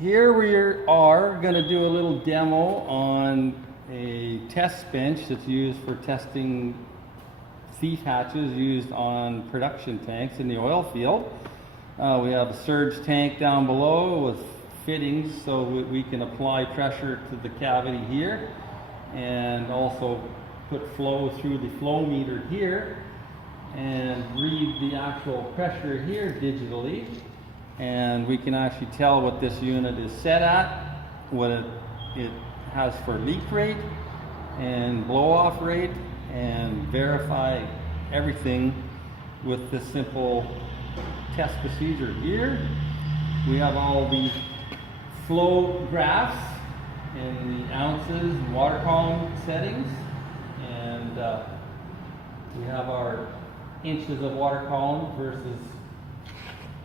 Here we are going to do a little demo on a test bench that's used for testing thief hatches used on production tanks in the oil field. We have a surge tank down below with fittings so we can apply pressure to the cavity here and also put flow through the flow meter here and read the actual pressure here digitally. And we can actually tell what this unit is set at, what it has for leak rate and blow off rate, and verify everything with this simple test procedure here. We have all the flow graphs and the ounces and water column settings, and we have our inches of water column versus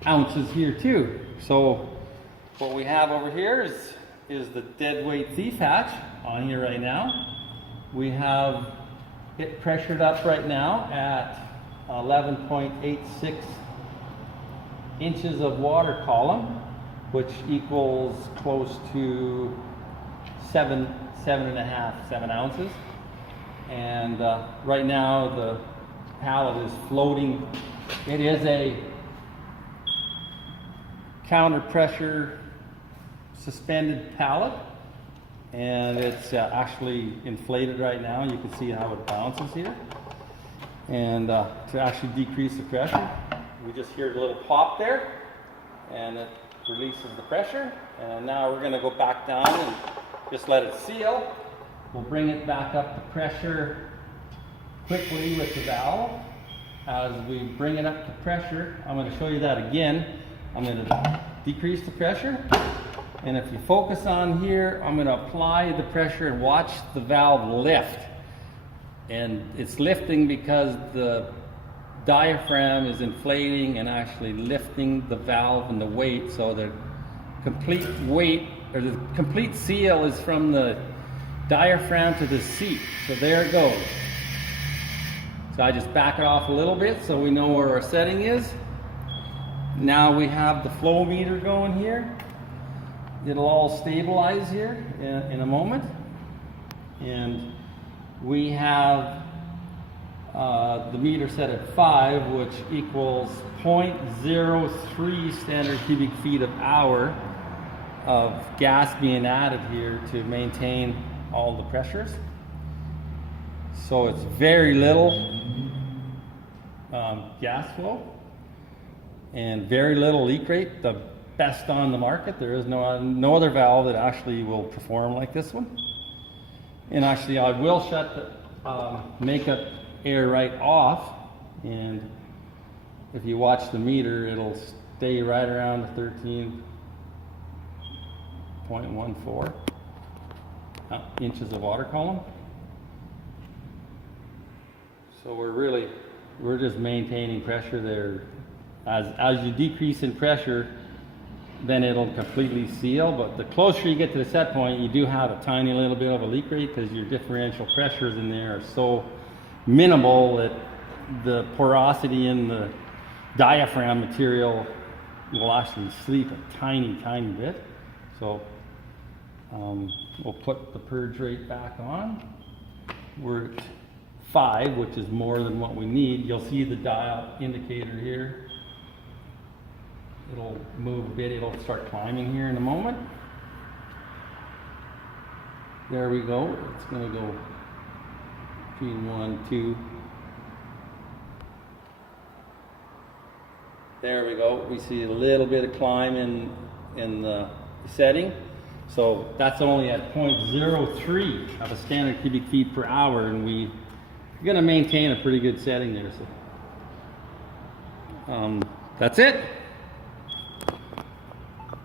ounces here too. So what we have over here is the dead weight thief hatch on here right now. We have it pressured up right now at 11.86 inches of water column, which equals close to 7 ounces. And right now the pallet is floating. It is a counter pressure suspended pallet, and it's actually inflated right now. You can see how it bounces here. And to actually decrease the pressure, we just hear a little pop there and it releases the pressure. And now we're going to go back down and just let it seal. We'll bring it back up to pressure quickly with the valve. As we bring it up to pressure, I'm going to show you that again. I'm going to decrease the pressure, and if you focus on here, I'm going to apply the pressure and watch the valve lift. And it's lifting because the diaphragm is inflating and actually lifting the valve and the weight, so the complete weight or the complete seal is from the diaphragm to the seat. So there it goes. So I just back it off a little bit so we know where our setting is. Now we have the flow meter going here. It'll all stabilize here in a moment. And we have the meter set at 5, which equals 0.03 standard cubic feet of hour of gas being added here to maintain all the pressures. So it's very little gas flow and very little leak rate, the best on the market. There is no other valve that actually will perform like this one. And actually I will shut the makeup air right off, and if you watch the meter, it'll stay right around the 13.14 inches of water column. So we're just maintaining pressure there. As you decrease in pressure, then it'll completely seal. But the closer you get to the set point, you do have a tiny little bit of a leak rate because your differential pressures in there are so minimal that the porosity in the diaphragm material will actually sleep a tiny bit. So we'll put the purge rate back on. We're at 5, which is more than what we need. You'll see the dial indicator here. It'll move a bit, it'll start climbing here in a moment. There we go. It's going to go between 1, 2. There we go. We see a little bit of climb in the setting. So that's only at 0.03 of a standard cubic feet per hour, and we're going to maintain a pretty good setting there. So that's it.